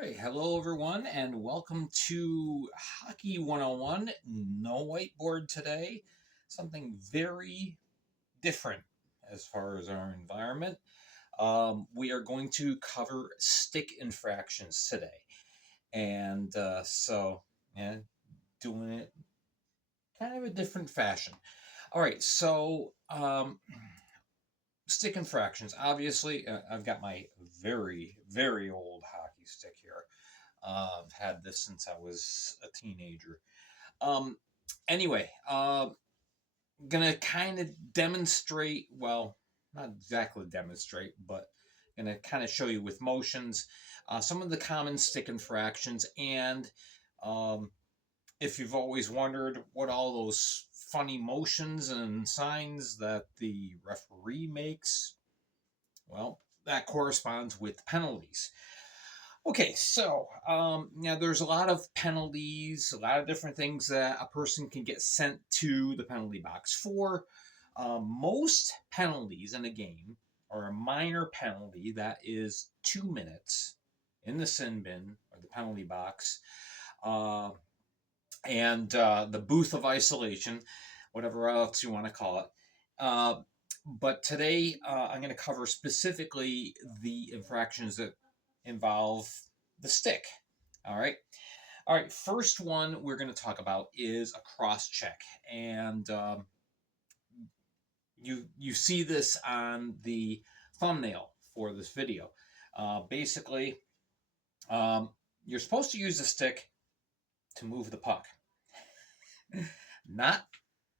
right, hello everyone, and welcome to Hockey 101. No whiteboard today. Something very different as far as our environment. We are going to cover stick infractions today, and yeah, doing it kind of a different fashion. All right, stick infractions. Obviously, I've got my very old hockey stick here. I've had this since I was a teenager. Um, anyway, gonna kind of demonstrate. Well, not exactly demonstrate, but gonna kind of show you with motions some of the common stick infractions, and um, if you've always wondered what all those funny motions and signs that the referee makes, well, that corresponds with penalties. Okay, now there's a lot of penalties, a lot of different things that a person can get sent to the penalty box for. Most penalties in a game are a minor penalty that is 2 minutes in the sin bin or the penalty box, uh, and the booth of isolation, whatever else you want to call it. Uh, but today I'm going to cover specifically the infractions that involve the stick. All right. All right. First one we're going to talk about is a cross check, and you see this on the thumbnail for this video. Basically, you're supposed to use the stick to move the puck, not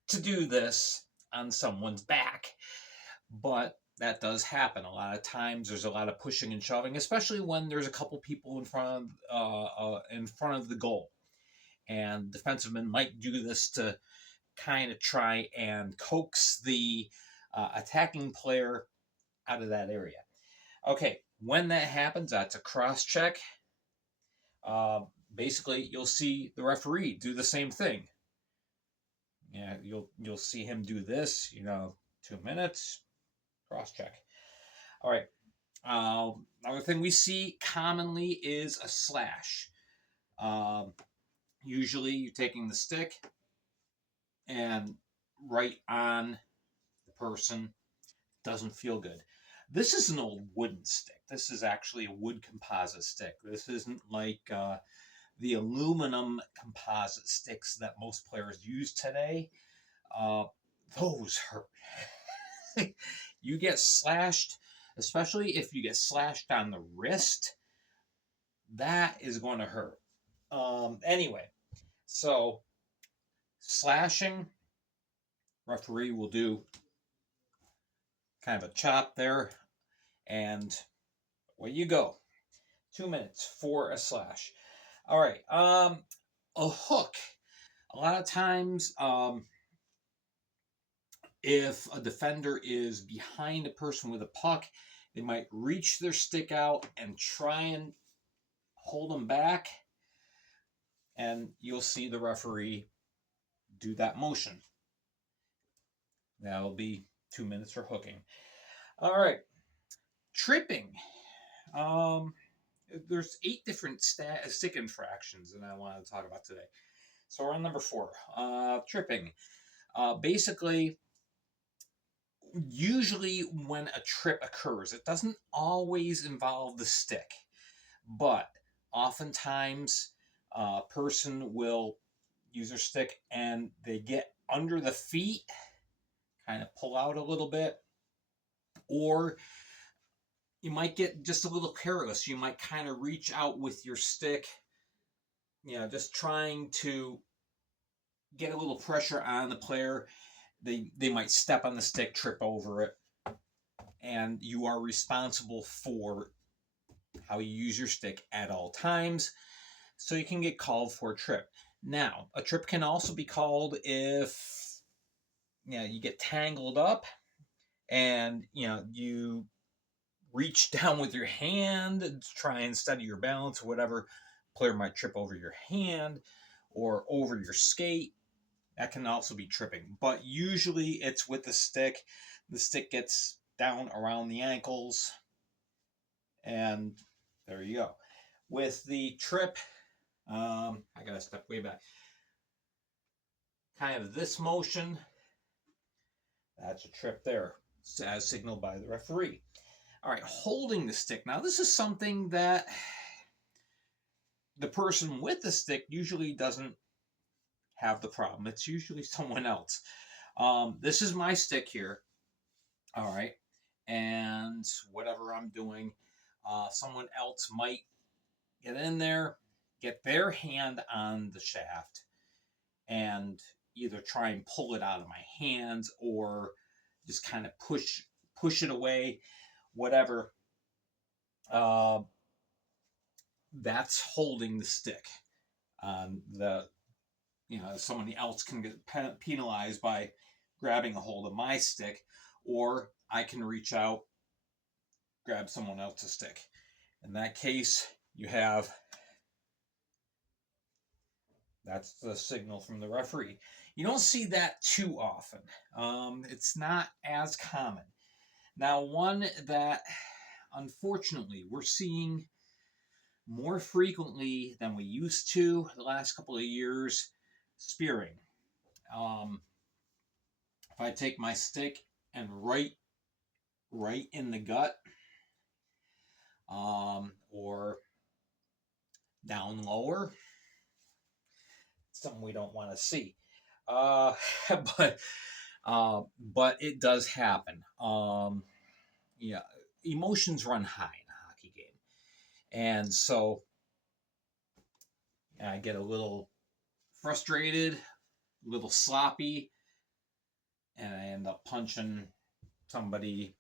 to do this on someone's back, but that does happen a lot of times. There's a lot of pushing and shoving, especially when there's a couple people in front of the goal, and defensemen might do this to kind of try and coax the attacking player out of that area. Okay, when that happens, that's a cross check. Uh, Basically, you'll see the referee do the same thing. Yeah, you'll see him do this. 2 minutes cross check. All right. Another thing we see commonly is a slash. Um, Usually, you're taking the stick and right on the person. Doesn't feel good. This is an old wooden stick. This is actually a wood composite stick. This isn't like the aluminum composite sticks that most players use today. Uh, those hurt. You get slashed, especially if you get slashed on the wrist, that is going to hurt. Anyway, so slashing, referee will do kind of a chop there, and away you go. 2 minutes for a slash. All right, a hook. A lot of times, if a defender is behind a person with a puck, they might reach their stick out and try and hold them back, and you'll see the referee do that motion. That'll be 2 minutes for hooking. All right, tripping. There's 8 different stick infractions that I want to talk about today. So we're on number 4, tripping. Basically, usually when a trip occurs, it doesn't always involve the stick, but oftentimes a person will use their stick and they get under the feet, kind of pull out a little bit, or you might get just a little careless. You might kind of reach out with your stick, just trying to get a little pressure on the player. They might step on the stick, trip over it, and you are responsible for how you use your stick at all times, so you can get called for a trip. Now, a trip can also be called if you get tangled up and you reach down with your hand to try and steady your balance or whatever. Player might trip over your hand or over your skate. That can also be tripping, but usually it's with the stick. The stick gets down around the ankles, and there you go. With the trip, I gotta step way back. Kind of this motion, that's a trip there, as signaled by the referee. All right, holding the stick. Now, this is something that the person with the stick usually doesn't have the problem. It's usually someone else. This is my stick here. All right. And whatever I'm doing, someone else might get in there, get their hand on the shaft, and either try and pull it out of my hands or just kind of push it away, whatever. That's holding the stick. The somebody else can get penalized by grabbing a hold of my stick, or I can reach out, grab someone else's stick. In that case, you have that's the signal from the referee. You don't see that too often. It's not as common. Now, one that unfortunately we're seeing more frequently than we used to the last couple of years, spearing. If I take my stick and right in the gut, or down lower, something we don't want to see. But but it does happen. Yeah, emotions run high in a hockey game, and so I get a little frustrated, a little sloppy, and I end up punching somebody,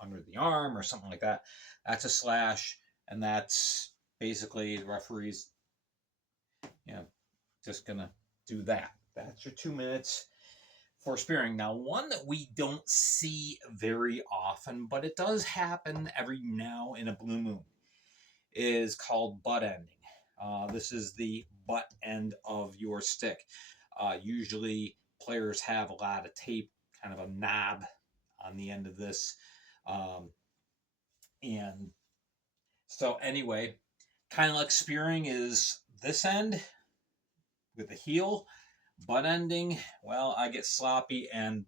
under the arm or something like that. That's a slash, and that's basically the referee's, just gonna do that. That's your 2 minutes for spearing. Now, one that we don't see very often, but it does happen every now in a blue moon, is called butt ending. This is the butt end of your stick. Usually, players have a lot of tape, kind of a knob on the end of this. And so, anyway, kind of like spearing is this end with the heel. Butt ending, well, I get sloppy and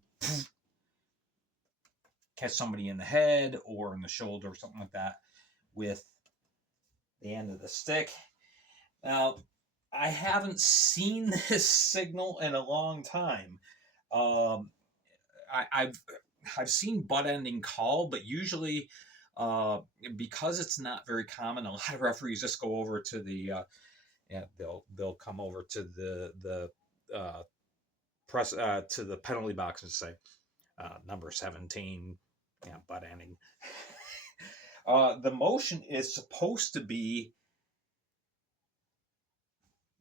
catch somebody in the head or in the shoulder or something like that with the end of the stick. Now, I haven't seen this signal in a long time. I've seen butt ending called, but usually, because it's not very common, a lot of referees just go over to the they'll come over to the press to the penalty box and say number 17, butt ending. The motion is supposed to be,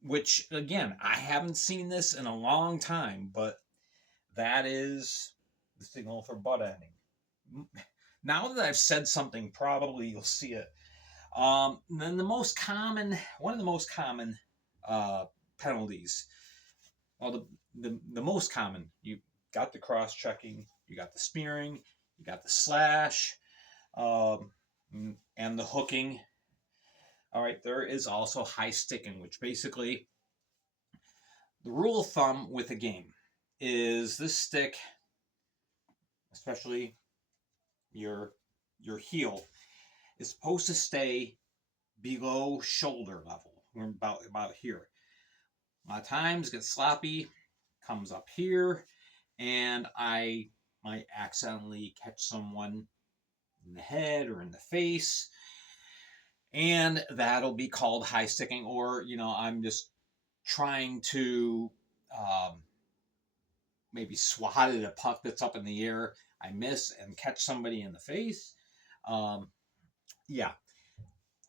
which again, I haven't seen this in a long time, but that is the signal for butt ending. Now that I've said something, probably you'll see it. Then one of the most common penalties. Well, the most common, you got the cross checking, you got the spearing, you got the slash, and the hooking. All right, there is also high sticking, which basically the rule of thumb with a game is this stick, especially your heel, is supposed to stay below shoulder level. We're about here. A lot of times get sloppy, comes up here, and I might accidentally catch someone in the head or in the face, and that'll be called high sticking. Or I'm just trying to maybe swat at a puck that's up in the air, I miss and catch somebody in the face. Yeah,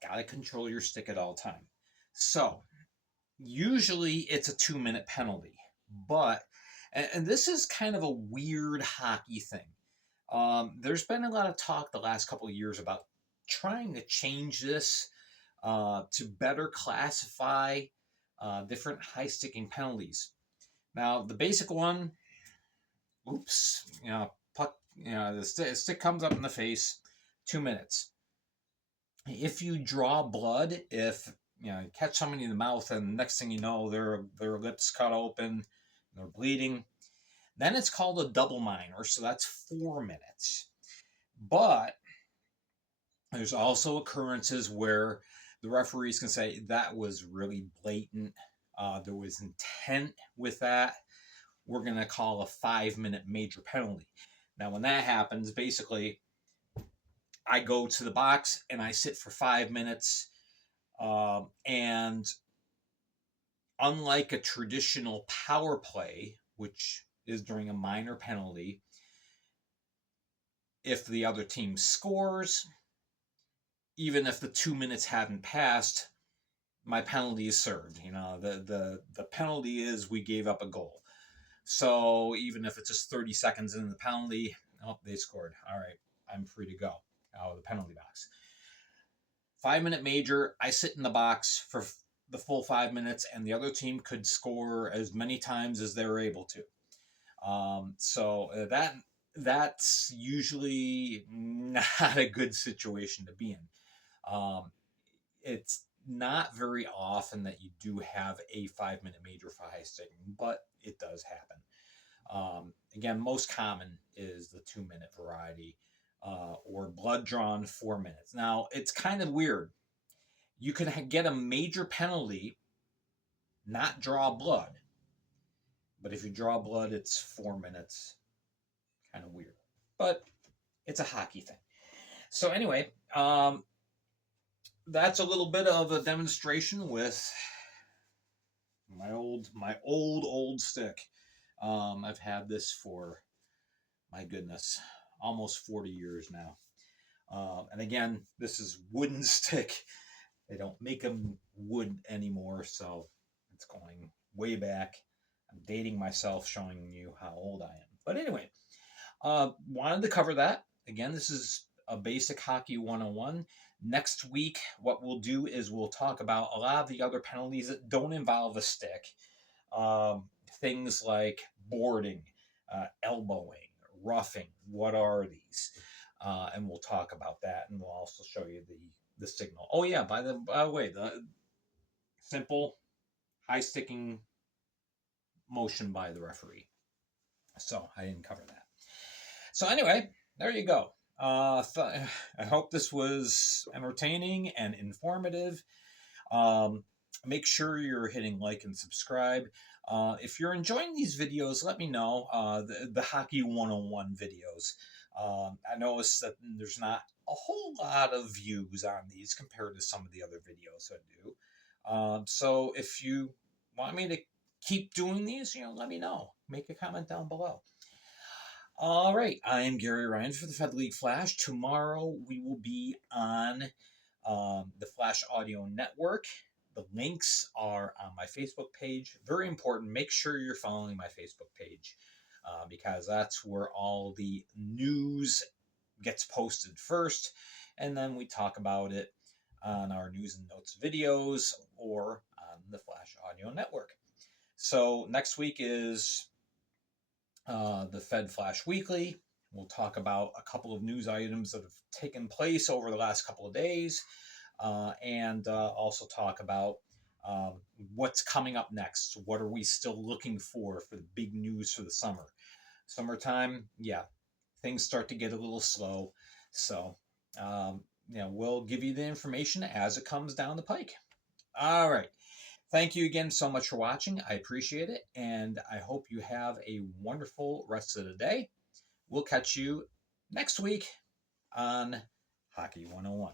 gotta control your stick at all time. So usually it's a 2-minute penalty, but and this is kind of a weird hockey thing. There's been a lot of talk the last couple of years about trying to change this to better classify different high sticking penalties. Now, the basic one, oops, puck, the stick comes up in the face, 2 minutes. If you draw blood, if you know, you catch somebody in the mouth and next thing you know their lips cut open, they're bleeding, then it's called a double minor, so that's 4 minutes. But there's also occurrences where the referees can say that was really blatant. There was intent with that. We're going to call a 5 minute major penalty. Now, when that happens, basically, I go to the box and I sit for 5 minutes. And unlike a traditional power play, which is during a minor penalty, if the other team scores, even if the 2 minutes haven't passed, my penalty is served. You know, the penalty is we gave up a goal. So even if it's just 30 seconds in the penalty, oh, they scored. All right, I'm free to go out of the penalty box. 5 minute major, I sit in the box for the full 5 minutes, and the other team could score as many times as they're able to. So that's usually not a good situation to be in. It's not very often that you do have a 5 minute major for high sticking, but it does happen. Again, most common is the 2 minute variety, or blood drawn 4 minutes. Now, it's kind of weird. You can get a major penalty, not draw blood, but if you draw blood, it's 4 minutes. Kind of weird, but it's a hockey thing. So anyway, that's a little bit of a demonstration with my old stick. I've had this for, my goodness, almost 40 years now. And again, this is wooden stick. They don't make them wood anymore, so it's going way back. I'm dating myself, showing you how old I am. But anyway, wanted to cover that. Again, this is a basic hockey 101. Next week, what we'll do is we'll talk about a lot of the other penalties that don't involve a stick. Things like boarding, elbowing, roughing. What are these? And we'll talk about that, and we'll also show you the signal. Oh yeah, by the way, the simple high sticking motion by the referee. So I didn't cover that. So anyway, there you go. I hope this was entertaining and informative. Make sure you're hitting like and subscribe. If you're enjoying these videos, let me know. The Hockey 101 videos. I noticed that there's not a whole lot of views on these compared to some of the other videos I do. So if you want me to keep doing these, let me know. Make a comment down below. All right, I am Gary Ryan for the Fed League Flash. Tomorrow we will be on the Flash Audio Network. The links are on my Facebook page. Very important. Make sure you're following my Facebook page because that's where all the news gets posted first, and then we talk about it on our news and notes videos or on the Flash Audio Network. So next week is the Fed Flash Weekly. We'll talk about a couple of news items that have taken place over the last couple of days, and also talk about what's coming up next. What are we still looking for the big news for the summer? Summertime, yeah, things start to get a little slow. So, we'll give you the information as it comes down the pike. All right. Thank you again so much for watching. I appreciate it, and I hope you have a wonderful rest of the day. We'll catch you next week on Hockey 101.